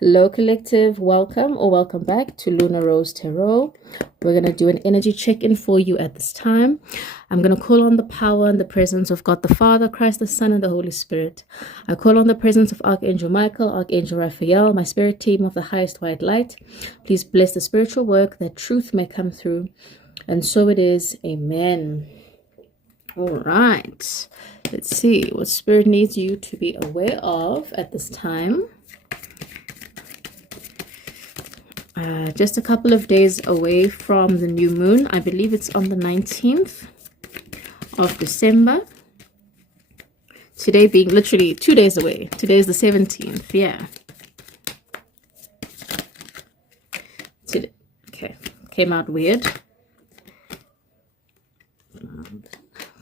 Hello, collective. Welcome or welcome back to Luna Rose Tarot. We're going to do an energy check-in for you at this time. I'm going to call on the power and the presence of God the Father, Christ the Son, and the Holy Spirit. I call on the presence of Archangel Michael, Archangel Raphael, my spirit team of the highest white light. Please bless the spiritual work that truth may come through. And so it is. Amen. All right. Let's see what spirit needs you to be aware of at this time. Just a couple of days away from the new moon. I believe it's on the 19th of December. Today being literally 2 days away. Today is the 17th. Yeah. Today. Okay. Came out weird.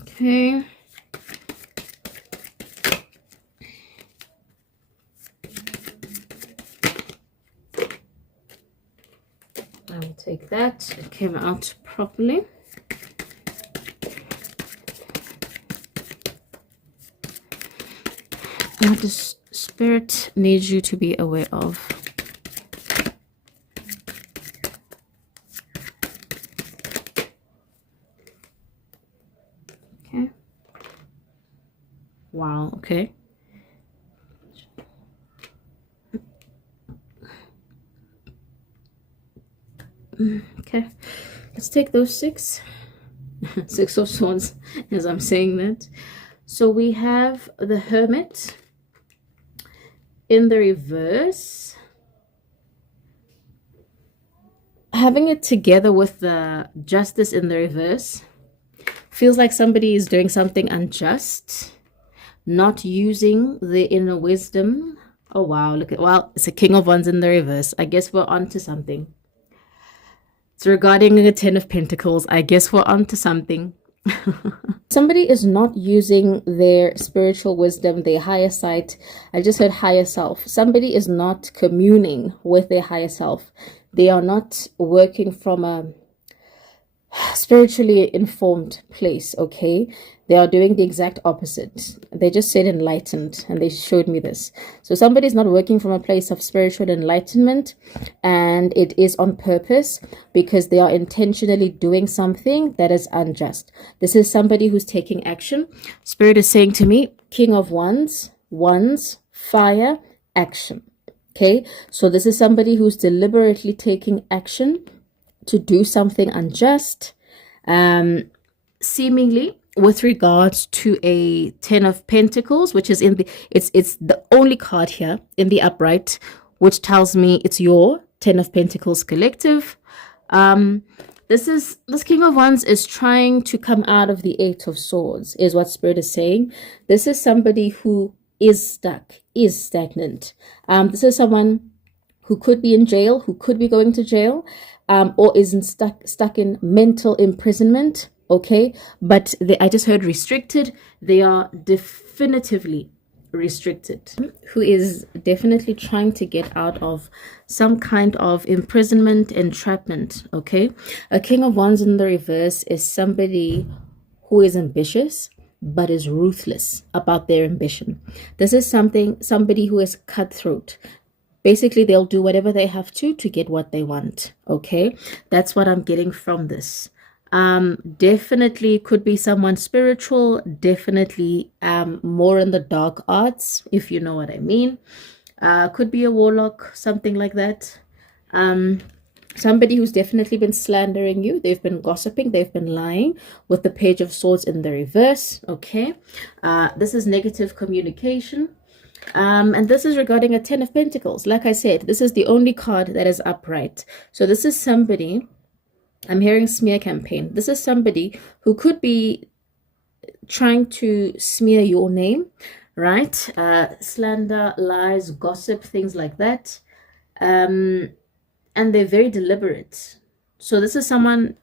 Okay. I will take that. It came out properly. What does spirit needs you to be aware of? Okay. Wow. Okay. Okay, let's take those six of swords as I'm saying that. So we have the Hermit in the reverse, having it together with the Justice in the reverse. Feels like somebody is doing something unjust, not using the inner wisdom. Oh wow, look at, well, it's a King of Wands in the reverse. I guess we're on to something. It's regarding the 10 of Pentacles. I guess we're on to something. Somebody is not using their spiritual wisdom, their higher sight. I just heard higher self. Somebody is not communing with their higher self. They are not working from a spiritually informed place, okay? They are doing the exact opposite. They just said enlightened, and they showed me this. So somebody's not working from a place of spiritual enlightenment, and it is on purpose because they are intentionally doing something that is unjust. This is somebody who's taking action. Spirit is saying to me, King of Wands, fire, action. Okay, so this is somebody who's deliberately taking action to do something unjust, seemingly with regards to a 10 of Pentacles, which is in the, it's the only card here in the upright, which tells me it's your 10 of Pentacles collective. This King of Wands is trying to come out of the 8 of Swords, is what Spirit is saying. This is somebody who is stuck, is stagnant. This is someone who could be in jail, who could be going to jail, or isn't stuck in mental imprisonment, okay? But I just heard restricted. They are definitively restricted. Who is definitely trying to get out of some kind of imprisonment, entrapment, okay? A King of Wands in the reverse is somebody who is ambitious, but is ruthless about their ambition. This is somebody who is cutthroat. Basically, they'll do whatever they have to get what they want. Okay, that's what I'm getting from this. Definitely could be someone spiritual. Definitely more in the dark arts, if you know what I mean. Could be a warlock, something like that. Somebody who's definitely been slandering you. They've been gossiping. They've been lying with the Page of Swords in the reverse. Okay, this is negative communication. And this is regarding a 10 of Pentacles. Like I said, this is the only card that is upright. So this is somebody, I'm hearing smear campaign. This is somebody who could be trying to smear your name, right? Slander, lies, gossip, things like that. And they're very deliberate. So this is someone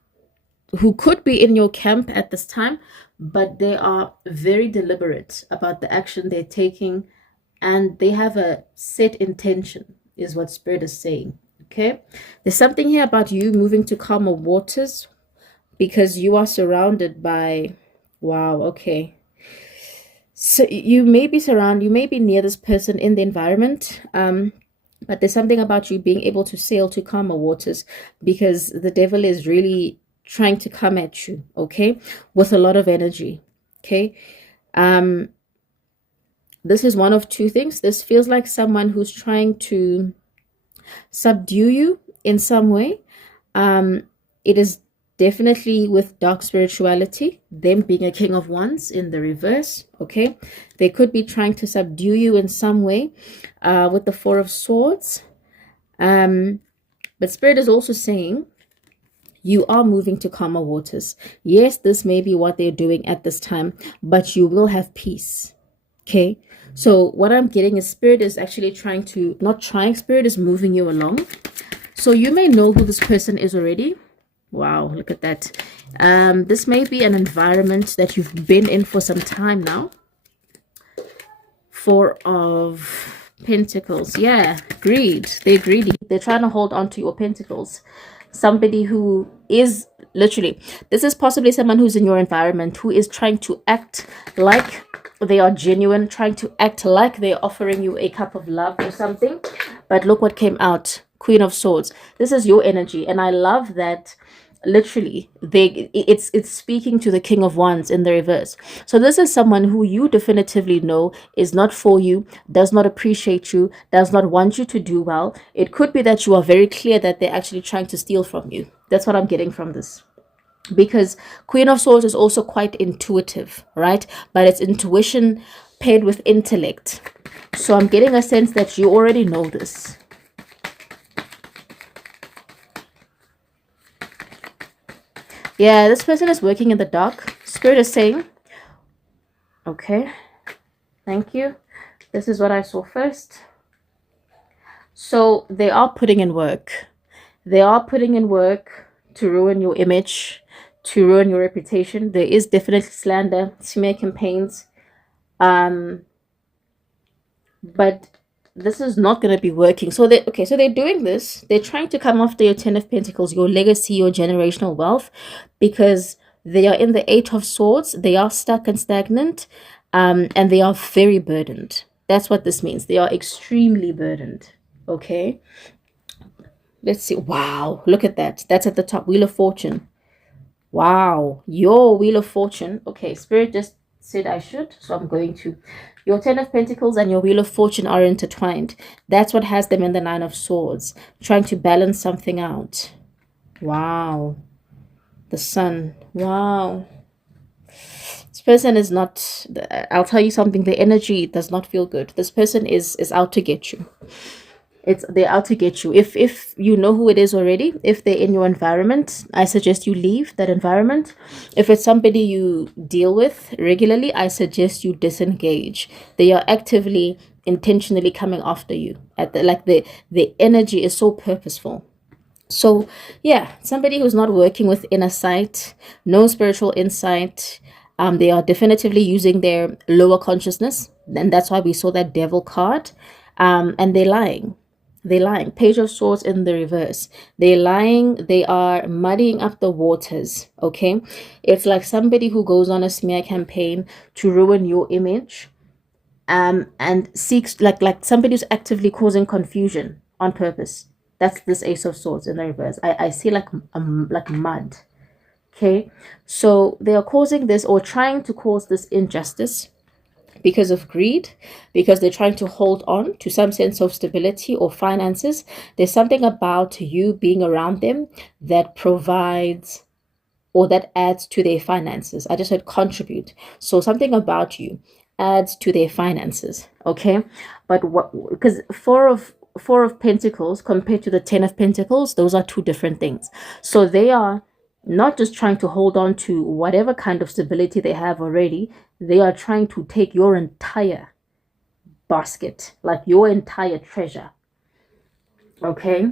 who could be in your camp at this time, but they are very deliberate about the action they're taking. And they have a set intention, is what Spirit is saying. Okay, there's something here about you moving to calmer waters because you are surrounded by, wow, okay. So you may be near this person in the environment, But there's something about you being able to sail to calmer waters, because the devil is really trying to come at you, okay, with a lot of energy. Okay. This is one of two things. This feels like someone who's trying to subdue you in some way. It is definitely with dark spirituality, them being a king of wands in the reverse. Okay, they could be trying to subdue you in some way with the Four of Swords. But Spirit is also saying you are moving to calmer waters. Yes, this may be what they're doing at this time, but you will have peace. Okay, so what I'm getting is Spirit is actually trying to, not trying, Spirit is moving you along. So you may know who this person is already. Wow, look at that. This may be an environment that you've been in for some time now. Four of Pentacles. Yeah, greed. They're greedy. They're trying to hold on to your pentacles. Somebody who is literally, this is possibly someone who's in your environment who is trying to act like they are genuine, trying to act like they're offering you a cup of love or something. But look what came out. Queen of Swords. This is your energy, and I love that. Literally, it's speaking to the King of Wands in the reverse. So this is someone who you definitively know is not for you, does not appreciate you, does not want you to do well. It could be that you are very clear that they're actually trying to steal from you. That's what I'm getting from this. Because Queen of Swords is also quite intuitive, right? But it's intuition paired with intellect. So I'm getting a sense that you already know this. Yeah, this person is working in the dark. Spirit is saying, okay, thank you. This is what I saw first. So they are putting in work. They are putting in work to ruin your image, to ruin your reputation. There is definitely slander, smear campaigns. But this is not going to be working. So they're doing this. They're trying to come after your Ten of Pentacles, your legacy, your generational wealth, because they are in the Eight of Swords. They are stuck and stagnant, and they are very burdened. That's what this means. They are extremely burdened. Okay. Let's see. Wow. Look at that. That's at the top. Wheel of Fortune. Wow. Your Wheel of Fortune. Okay. Spirit just said I should, so I'm going to. Your Ten of Pentacles and your Wheel of Fortune are intertwined. That's what has them in the Nine of Swords, trying to balance something out. Wow. The Sun. Wow. This person is not, I'll tell you something, the energy does not feel good. This person is out to get you. They're out to get you. If you know who it is already, if they're in your environment, I suggest you leave that environment. If it's somebody you deal with regularly, I suggest you disengage. They are actively, intentionally coming after you. The energy is so purposeful. So yeah, somebody who's not working with inner sight, no spiritual insight. They are definitively using their lower consciousness, and that's why we saw that Devil card. And they're lying. They're lying. Page of Swords in the reverse. They're lying. They are muddying up the waters. Okay. It's like somebody who goes on a smear campaign to ruin your image. And seeks like somebody who's actively causing confusion on purpose. That's this Ace of Swords in the reverse. I see like mud. Okay. So they are causing this, or trying to cause this injustice, because of greed, because they're trying to hold on to some sense of stability or finances. There's something about you being around them that provides or that adds to their finances. I just heard contribute. So something about you adds to their finances. Okay. But what, because four of Pentacles compared to the Ten of Pentacles, those are two different things. So they are not just trying to hold on to whatever kind of stability they have already. They are trying to take your entire basket, like your entire treasure. Okay.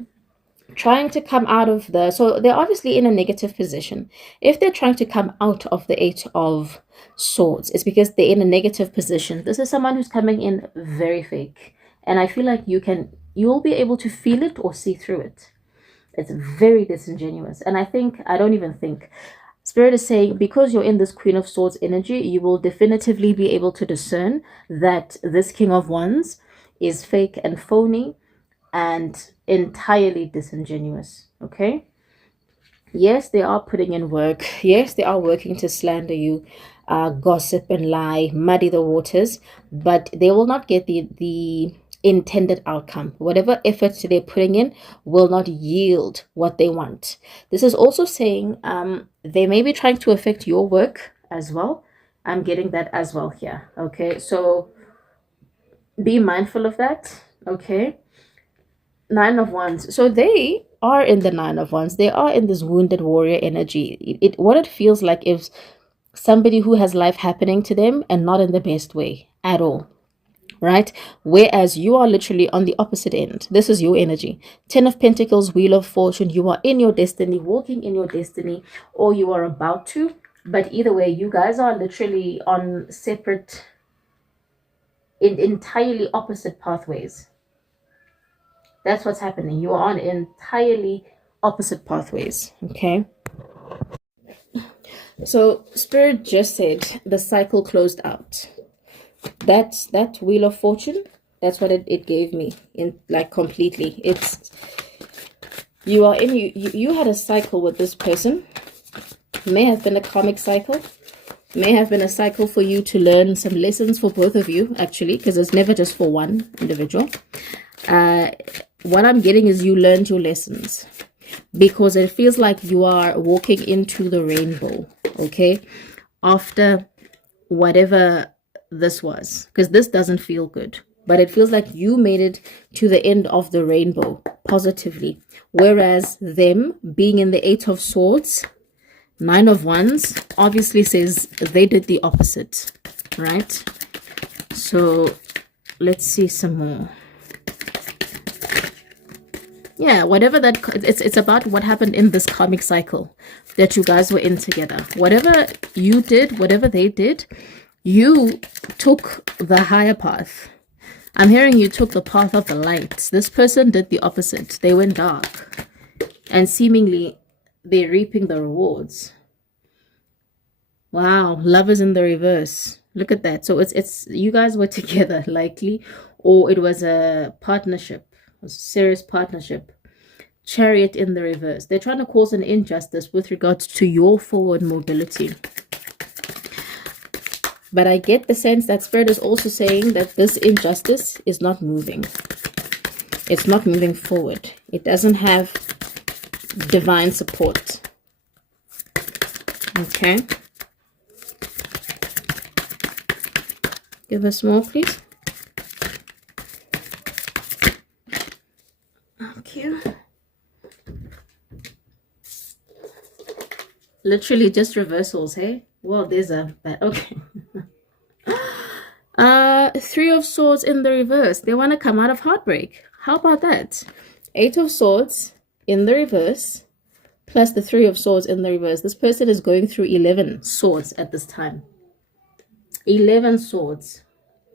Trying to come out of so they're obviously in a negative position. If they're trying to come out of the Eight of Swords, it's because they're in a negative position. This is someone who's coming in very fake. And I feel like you'll be able to feel it or see through it. It's very disingenuous. And I don't even think. Spirit is saying, because you're in this Queen of Swords energy, you will definitively be able to discern that this King of Wands is fake and phony. and entirely disingenuous. Okay. Yes, they are putting in work. Yes, they are working to slander you, gossip and lie, muddy the waters, but they will not get the intended outcome. Whatever efforts they're putting in will not yield what they want. This is also saying they may be trying to affect your work as well. I'm getting that as well here. Okay, so be mindful of that. Okay. Nine of Wands. So they are in the Nine of Wands. They are in this wounded warrior energy. What it feels like is somebody who has life happening to them and not in the best way at all. Right? Whereas you are literally on the opposite end. This is your energy. 10 of Pentacles, Wheel of Fortune. You are in your destiny, walking in your destiny, or you are about to. But either way, you guys are literally on separate, entirely opposite pathways. That's what's happening. You are on entirely opposite pathways. Okay. So Spirit just said the cycle closed out. That Wheel of Fortune, that's what it gave me in like completely. It's you are in you had a cycle with this person. May have been a karmic cycle. May have been a cycle for you to learn some lessons for both of you, actually, because it's never just for one individual. What I'm getting is you learned your lessons, because it feels like you are walking into the rainbow, okay, after whatever this was, because this doesn't feel good, but it feels like you made it to the end of the rainbow positively, whereas them being in the Eight of Swords, Nine of Wands obviously says they did the opposite, right? So let's see some more. Yeah, whatever that, it's about what happened in this karmic cycle that you guys were in together. Whatever you did, whatever they did, you took the higher path. I'm hearing you took the path of the light. This person did the opposite. They went dark, and seemingly they're reaping the rewards. Wow, love is in the reverse. Look at that. So it's you guys were together likely, or it was a partnership. A serious partnership. Chariot in the reverse. They're trying to cause an injustice with regards to your forward mobility. But I get the sense that Spirit is also saying that this injustice is not moving. It's not moving forward. It doesn't have divine support. Okay. Give us more, please. Literally just reversals, hey? Well, there's a okay. Three of Swords in the reverse. They want to come out of heartbreak. How about that? Eight of Swords in the reverse plus the Three of Swords in the reverse. This person is going through 11 swords at this time. 11 swords.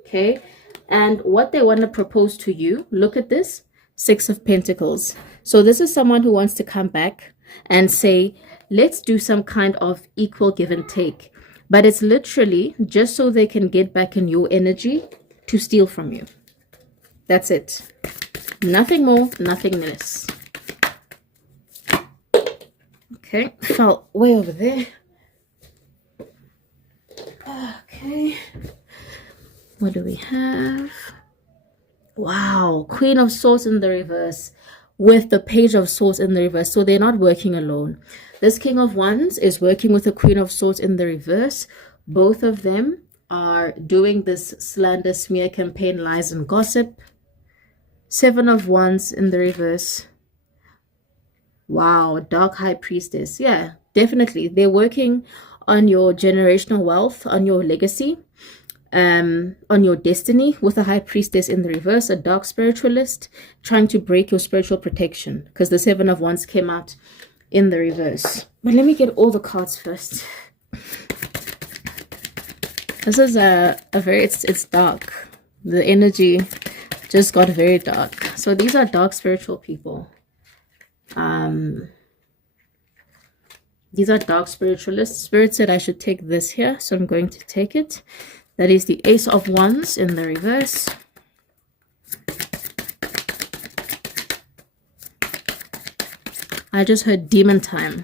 Okay? And what they want to propose to you, look at this. Six of Pentacles. So this is someone who wants to come back and say, let's do some kind of equal give and take. But it's literally just so they can get back in your energy to steal from you. That's it. Nothing more, nothing less. Okay, fell way over there. Okay. What do we have? Wow, Queen of Swords in the reverse with the Page of Swords in the reverse. So they're not working alone. This King of Wands is working with the Queen of Swords in the reverse. Both of them are doing this slander, smear campaign, lies and gossip. Seven of Wands in the reverse. Wow, Dark High Priestess. Yeah, definitely. They're working on your generational wealth, on your legacy. On your destiny with a High Priestess in the reverse, a dark spiritualist trying to break your spiritual protection, because the Seven of Wands came out in the reverse. But let me get all the cards first. This is a very, it's dark. The energy just got very dark. So these are dark spiritual people. These are dark spiritualists. Spirit said I should take this here, so I'm going to take it. That is the Ace of Wands in the reverse. I just heard demon time.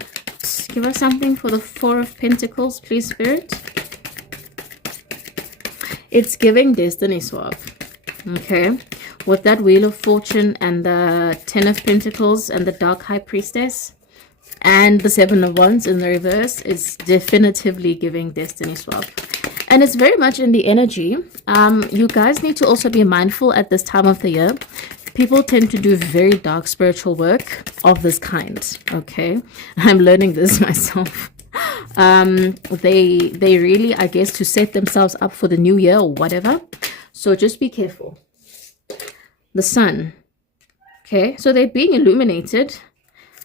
Give us something for the Four of Pentacles, please, Spirit. It's giving destiny swap. Okay. With that Wheel of Fortune and the Ten of Pentacles and the Dark High Priestess and the Seven of Wands in the reverse, it's definitively giving destiny swap. And it's very much in the energy. You guys need to also be mindful at this time of the year. People tend to do very dark spiritual work of this kind. Okay. I'm learning this myself. They really, I guess, to set themselves up for the new year or whatever. So just be careful. The sun. Okay. So they're being illuminated.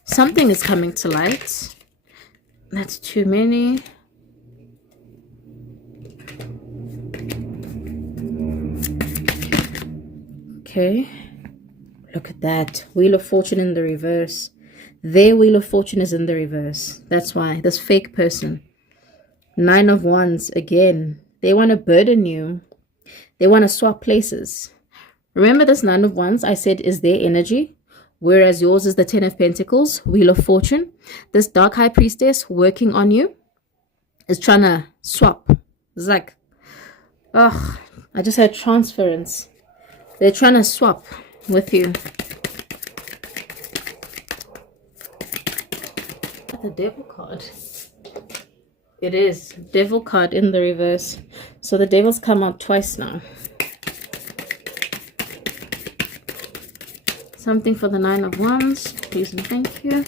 Something is coming to light. That's too many. Okay. Look at that. Wheel of Fortune in the reverse. Their Wheel of Fortune is in the reverse. That's why. This fake person. Nine of Wands. Again. They want to burden you. They want to swap places. Remember this Nine of Wands I said is their energy. Whereas yours is the Ten of Pentacles. Wheel of Fortune. This Dark High Priestess working on you is trying to swap. It's like, ugh. I just had transference. They're trying to swap with you. The Devil card. It is Devil card in the reverse. So the Devil's come out twice now. Something for the Nine of Wands, please and thank you.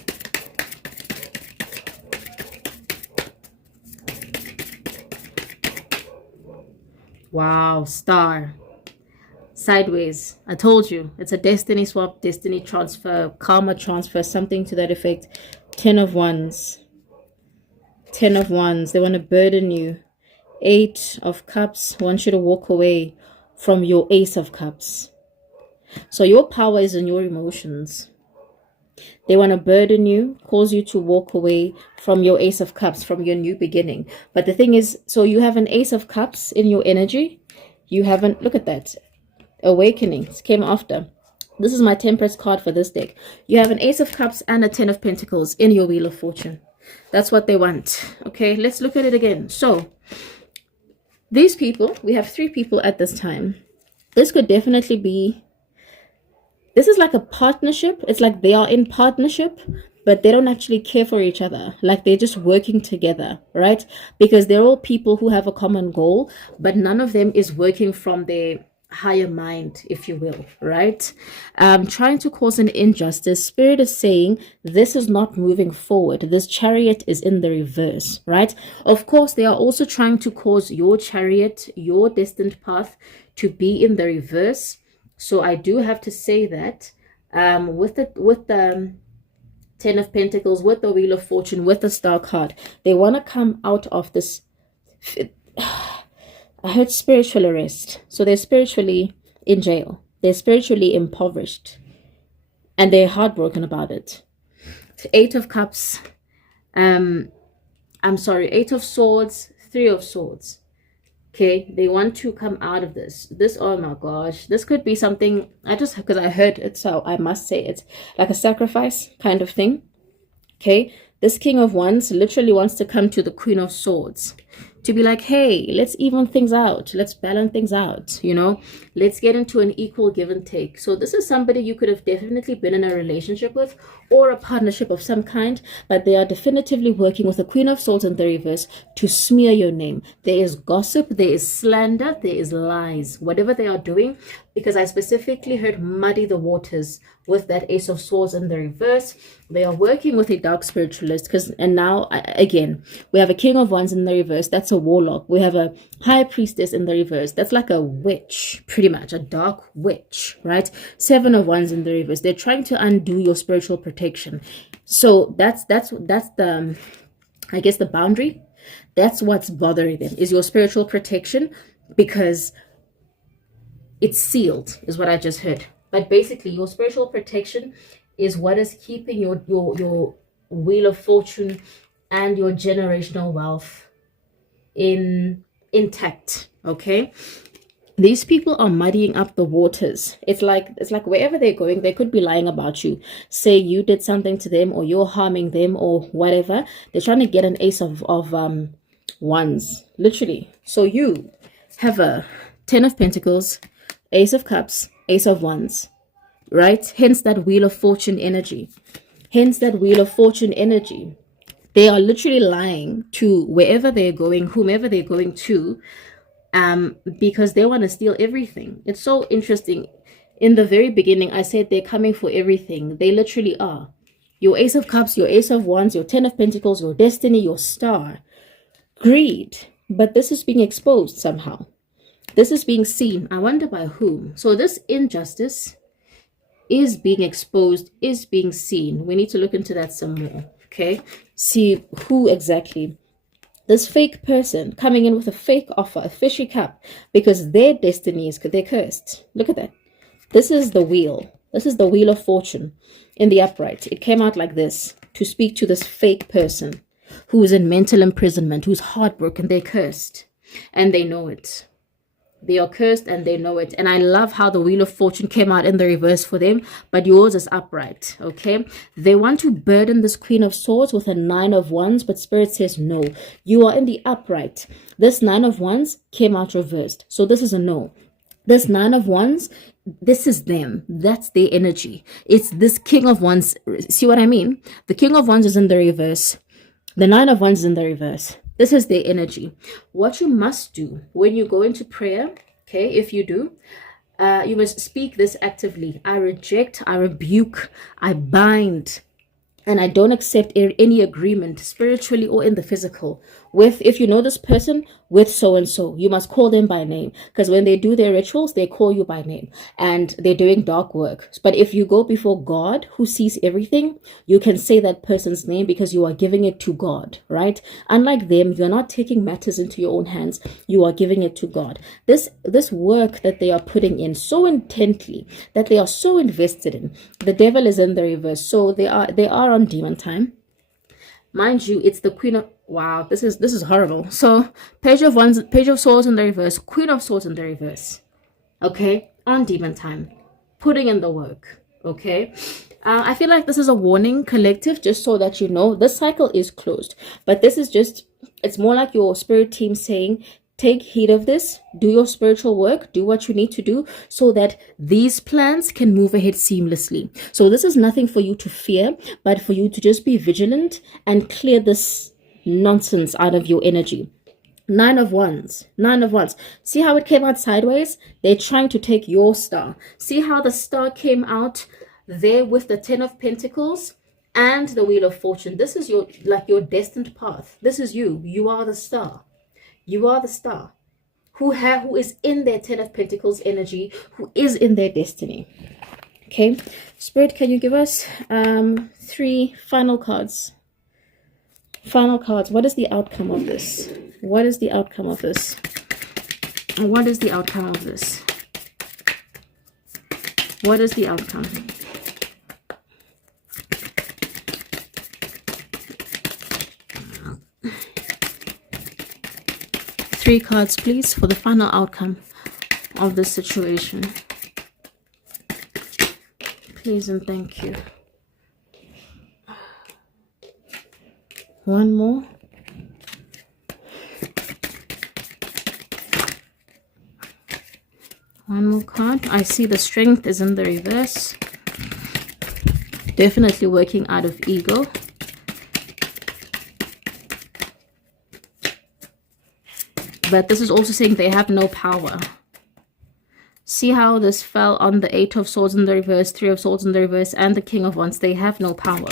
Wow, Star. Sideways. I told you. It's a destiny swap, destiny transfer, karma transfer, something to that effect. Ten of Wands. Ten of Wands. They want to burden you. Eight of Cups. Want you to walk away from your Ace of Cups. So your power is in your emotions. They want to burden you, cause you to walk away from your Ace of Cups, from your new beginning. But the thing is, so you have an Ace of Cups in your energy. You haven't, look at that. Awakening came after. This is my Temperance card for this deck. You have an Ace of Cups and a Ten of Pentacles in your Wheel of Fortune. That's what they want. Okay, let's look at it again. So these people, we have three people at this time. This could definitely be, this is like a partnership. It's like they are in partnership, but they don't actually care for each other. Like they're just working together, right? Because they're all people who have a common goal, but none of them is working from their higher mind, if you will, right? Trying to cause an injustice. Spirit is saying this is not moving forward. This Chariot is in the reverse, right? Of course, they are also trying to cause your Chariot, your destined path, to be in the reverse. So I do have to say that with the Ten of Pentacles, with the Wheel of Fortune, with the Star card, they want to come out of this. I heard spiritual arrest. So they're spiritually in jail. They're spiritually impoverished. And they're heartbroken about it. Eight of Cups. I'm sorry. Eight of Swords. Three of Swords. Okay. They want to come out of this. This, oh my gosh. This could be something. Because I heard it. So I must say it's like a sacrifice kind of thing. Okay. This King of Wands literally wants to come to the Queen of Swords. To be like, hey, let's even things out. Let's balance things out, you know. Let's get into an equal give and take. So this is somebody you could have definitely been in a relationship with or a partnership of some kind. But they are definitively working with the Queen of Swords in the reverse to smear your name. There is gossip. There is slander. There is lies. Whatever they are doing. Because I specifically heard muddy the waters with that Ace of Swords in the reverse. They are working with a dark spiritualist. And now, again, we have a King of Wands in the reverse. That's a warlock. We have a High Priestess in the reverse. That's like a witch, pretty much. A dark witch, right? Seven of Wands in the reverse. They're trying to undo your spiritual protection. So that's the, I guess, the boundary. That's what's bothering them, is your spiritual protection. Because it's sealed, is what I just heard. But basically, your spiritual protection is what is keeping your Wheel of Fortune and your generational wealth intact. Okay. These people are muddying up the waters. It's like wherever they're going, they could be lying about you. Say you did something to them, or you're harming them, or whatever. They're trying to get an ace of wands, literally. So you have a 10 of Pentacles, Ace of Cups, Ace of Wands, right? Hence that Wheel of Fortune energy. Hence that Wheel of Fortune energy. They are literally lying to wherever they're going, whomever they're going to, because they want to steal everything. It's so interesting. In the very beginning, I said they're coming for everything. They literally are. Your Ace of Cups, your Ace of Wands, your 10 of Pentacles, your destiny, your star. Greed. But this is being exposed somehow. This is being seen. I wonder by whom. So this injustice is being exposed, is being seen. We need to look into that some more. Okay, see who exactly. This fake person coming in with a fake offer, a fishy cup, because their destiny is, they're cursed. Look at that. This is the wheel. This is the Wheel of Fortune in the upright. It came out like this to speak to this fake person who is in mental imprisonment, who's heartbroken. They're cursed and they know it. They are cursed and they know it. And I love how the Wheel of Fortune came out in the reverse for them, but yours is upright. Okay, they want to burden this Queen of Swords with a 9 of Wands, but Spirit says no. You are in the upright. This 9 of Wands came out reversed, so this is a no. This 9 of Wands, this is them. That's their energy. It's this King of Wands. See what I mean? The King of Wands is in the reverse. The 9 of Wands is in the reverse. This is their energy. What you must do when you go into prayer, okay, if you do, you must speak this actively. I reject, I rebuke, I bind, and I don't accept any agreement, spiritually or in the physical, with, if you know this person, with so-and-so. You must call them by name, because when they do their rituals, they call you by name, and they're doing dark work. But if you go before God, who sees everything, you can say that person's name because you are giving it to God, right? Unlike them, you're not taking matters into your own hands. You are giving it to God. This work that they are putting in so intently, that they are so invested in, the devil is in the reverse. So they are on demon time. Mind you, it's the Queen of, wow, this is horrible. So Page of Wands, Page of Swords in the reverse, Queen of Swords in the reverse. Okay, on demon time, putting in the work. Okay, I feel like this is a warning, collective, just so that you know this cycle is closed. But this is just, it's more like your spirit team saying, take heed of this, do your spiritual work, do what you need to do so that these plans can move ahead seamlessly. So this is nothing for you to fear, but for you to just be vigilant and clear this nonsense out of your energy. 9 of Wands, 9 of Wands. See how it came out sideways? They're trying to take your star. See how the star came out there with the 10 of Pentacles and the Wheel of Fortune. This is your, like, your destined path. This is you. You are the star. You are the star who is in their 10 of Pentacles energy, who is in their destiny. Okay, Spirit, can you give us 3 final cards? Final cards. What is the outcome of this? What is the outcome of this? What is the outcome of this? What is the outcome? Three cards, please, for the final outcome of this situation. Please and thank you. One more. One more card. I see the Strength is in the reverse. Definitely working out of ego. But this is also saying they have no power. See how this fell on the 8 of Swords in the reverse, 3 of Swords in the reverse, and the King of Wands. They have no power.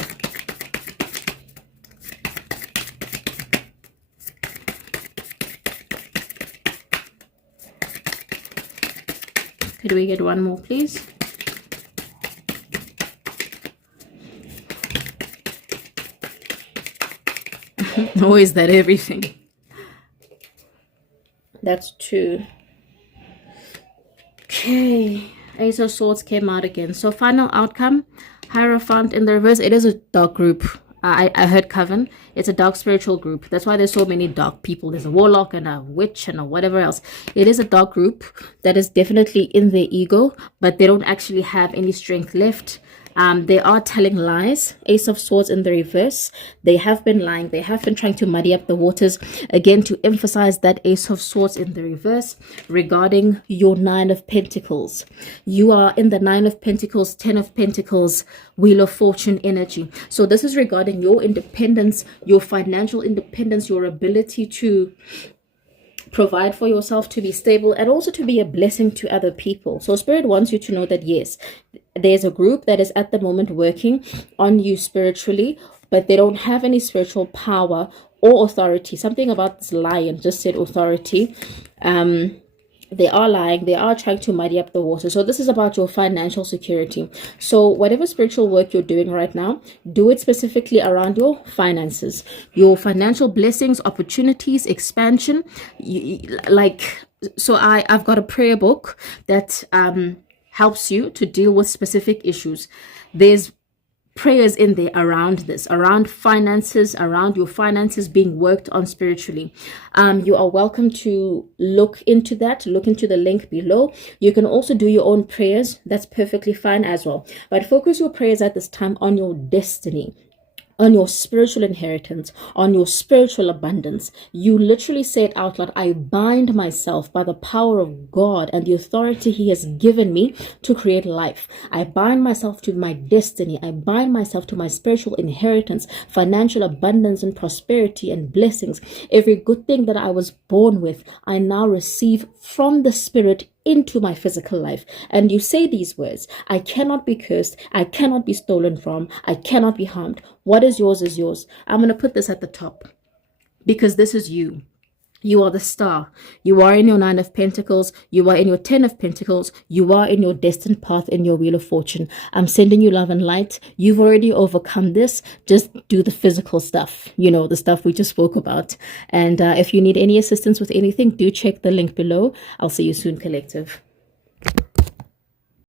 Could we get one more, please? Or is that everything? That's 2. Okay. Ace of Swords came out again. So final outcome, Hierophant in the reverse. It is a dark group. I heard coven. It's a dark spiritual group. That's why there's so many dark people. There's a warlock and a witch and a whatever else. It is a dark group that is definitely in their ego, but they don't actually have any strength left. They are telling lies. Ace of Swords in the reverse. They have been lying. They have been trying to muddy up the waters. Again, to emphasize that Ace of Swords in the reverse regarding your Nine of Pentacles. You are in the Nine of Pentacles, Ten of Pentacles, Wheel of Fortune energy. So this is regarding your independence, your financial independence, your ability to provide for yourself, to be stable, and also to be a blessing to other people. So Spirit wants you to know that yes, there's a group that is at the moment working on you spiritually, but they don't have any spiritual power or authority. Something about this lion just said authority. They are lying. They are trying to muddy up the water. So this is about your financial security. So whatever spiritual work you're doing right now, do it specifically around your finances, your financial blessings, opportunities, expansion. So I've got a prayer book that helps you to deal with specific issues. There's prayers in there around this, around finances, around your finances being worked on spiritually. You are welcome to look into that, look into the link below. You can also do your own prayers. That's perfectly fine as well. But focus your prayers at this time on your destiny, on your spiritual inheritance, on your spiritual abundance. You literally say it out loud. I bind myself by the power of God and the authority He has given me to create life. I bind myself to my destiny. I bind myself to my spiritual inheritance, financial abundance and prosperity and blessings. Every good thing that I was born with, I now receive from the Spirit into my physical life. And you say these words: I cannot be cursed, I cannot be stolen from, I cannot be harmed. What is yours is yours. I'm going to put this at the top because this is you. You are the star. You are in your Nine of Pentacles. You are in your Ten of Pentacles. You are in your destined path in your Wheel of Fortune. I'm sending you love and light. You've already overcome this. Just do the physical stuff, the stuff we just spoke about. And if you need any assistance with anything, do check the link below. I'll see you soon, collective.